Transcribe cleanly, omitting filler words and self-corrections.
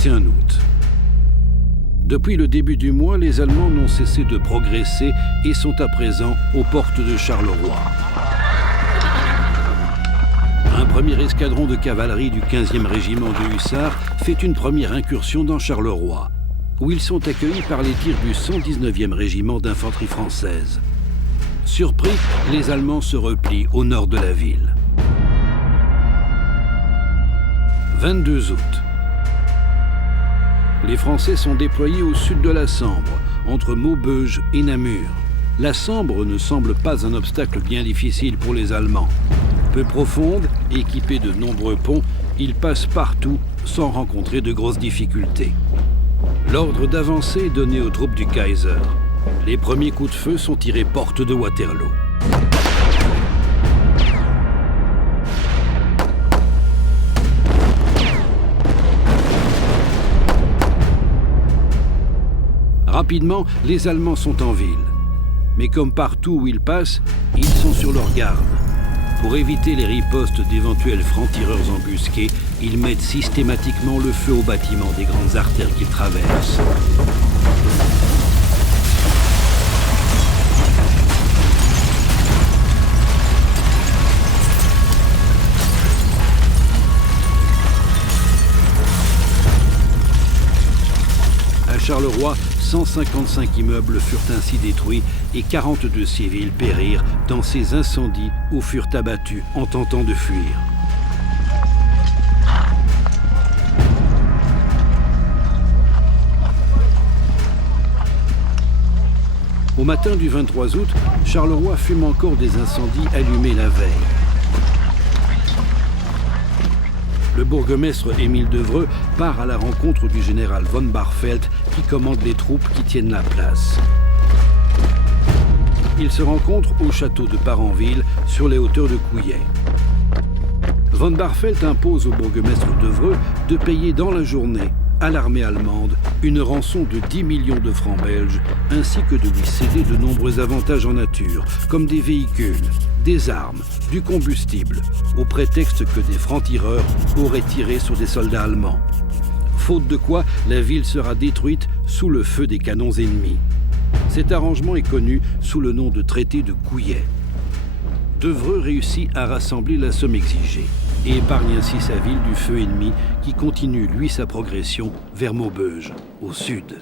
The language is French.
21 août. Depuis le début du mois, les Allemands n'ont cessé de progresser et sont à présent aux portes de Charleroi. Un premier escadron de cavalerie du 15e régiment de hussards fait une première incursion dans Charleroi, où ils sont accueillis par les tirs du 119e régiment d'infanterie française. Surpris, les Allemands se replient au nord de la ville. 22 août. Les Français sont déployés au sud de la Sambre, entre Maubeuge et Namur. La Sambre ne semble pas un obstacle bien difficile pour les Allemands. Peu profonde, équipée de nombreux ponts, ils passent partout sans rencontrer de grosses difficultés. L'ordre d'avancer est donné aux troupes du Kaiser. Les premiers coups de feu sont tirés porte de Waterloo. Rapidement, les Allemands sont en ville. Mais comme partout où ils passent, ils sont sur leur garde. Pour éviter les ripostes d'éventuels francs-tireurs embusqués, ils mettent systématiquement le feu aux bâtiments des grandes artères qu'ils traversent. À Charleroi, 155 immeubles furent ainsi détruits et 42 civils périrent dans ces incendies ou furent abattus en tentant de fuir. Au matin du 23 août, Charleroi fume encore des incendies allumés la veille. Le bourgmestre Émile Devreux part à la rencontre du général von Barfeld qui commande les troupes qui tiennent la place. Ils se rencontrent au château de Parenville sur les hauteurs de Couillet. Von Barfeld impose au bourgmestre Devreux de payer dans la journée à l'armée allemande une rançon de 10 millions de francs belges ainsi que de lui céder de nombreux avantages en nature comme des véhicules, des armes, du combustible, au prétexte que des francs-tireurs auraient tiré sur des soldats allemands. Faute de quoi, la ville sera détruite sous le feu des canons ennemis. Cet arrangement est connu sous le nom de traité de Couillet. Devreux réussit à rassembler la somme exigée et épargne ainsi sa ville du feu ennemi qui continue, lui, sa progression vers Maubeuge, au sud.